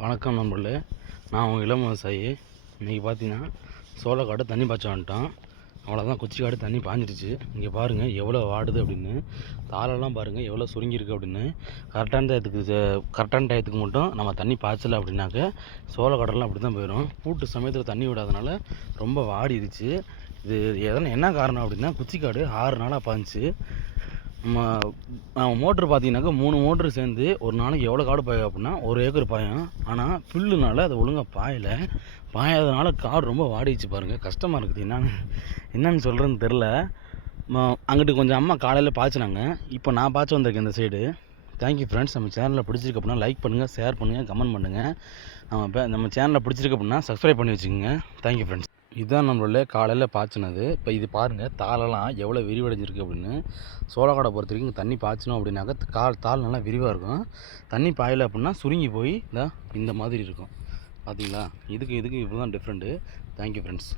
வணக்கம் நண்பர்களே, நான் உங்கள் இளம் விவசாயி. இன்றைக்கி பார்த்தீங்கன்னா சோளக்காடு தண்ணி பாய்ச்ச வந்துட்டோம். அவ்வளோதான், குச்சி காடு தண்ணி பாஞ்சிருச்சு. இங்கே பாருங்கள் எவ்வளோ வாடுது அப்படின்னு. தாளெல்லாம் பாருங்கள் எவ்வளோ சுருங்கியிருக்கு அப்படின்னு. கரெக்டான டயத்துக்கு மட்டும் நம்ம தண்ணி பாய்ச்சலை அப்படின்னாக்க சோளக்காடெல்லாம் அப்படி தான் போயிடும். பூட்டு சமயத்தில் தண்ணி விடாதனால ரொம்ப வாடிடுச்சு. இது என்ன காரணம் அப்படின்னா, குச்சிக்காடு 6 நாளாக பாய்ஞ்சி. நம்ம மோட்ரு பார்த்தீங்கன்னாக்கா 3 மோட்ரு சேர்ந்து ஒரு நாளைக்கு எவ்வளோ காடு பாயும் அப்படின்னா 1 ஏக்கர் பாயும். ஆனால் புல்லுனால அது ஒழுங்காக பாயாதனால காடு ரொம்ப வாடிச்சு பாருங்கள். கஷ்டமாக இருக்குது. என்னன்னு சொல்கிறேன்னு தெரில. அங்கிட்டு கொஞ்சம் அம்மா காலையில் பாய்ச்சினாங்க. இப்போ நான் பாய்ச்சி வந்திருக்கேன் இந்த சைடு. Thank you friends. நம்ம சேனலில் பிடிச்சிருக்கு அப்படின்னா லைக் பண்ணுங்கள், ஷேர் பண்ணுங்கள், கமெண்ட் பண்ணுங்கள். நம்ம சேனலில் பிடிச்சிருக்கு அப்படின்னா சப்ஸ்கிரைப் பண்ணி வச்சுக்கோங்க. Thank you friends. இதுதான் நம்மள காலையில் பாய்ச்சினது. இப்போ இது பாருங்கள், தாளெல்லாம் எவ்வளோ விரிவடைஞ்சிருக்கு அப்படின்னு. சோளக்காடை பொறுத்த வரைக்கும் தண்ணி பாய்ச்சணும் அப்படின்னாக்கா தாள் நல்லா விரிவாக இருக்கும். தண்ணி பாயலை அப்படின்னா சுருங்கி போய் இந்த மாதிரி இருக்கும். பார்த்தீங்களா? இதுக்கு இப்படி தான் டிஃப்ரெண்ட்டு. Thank you friends.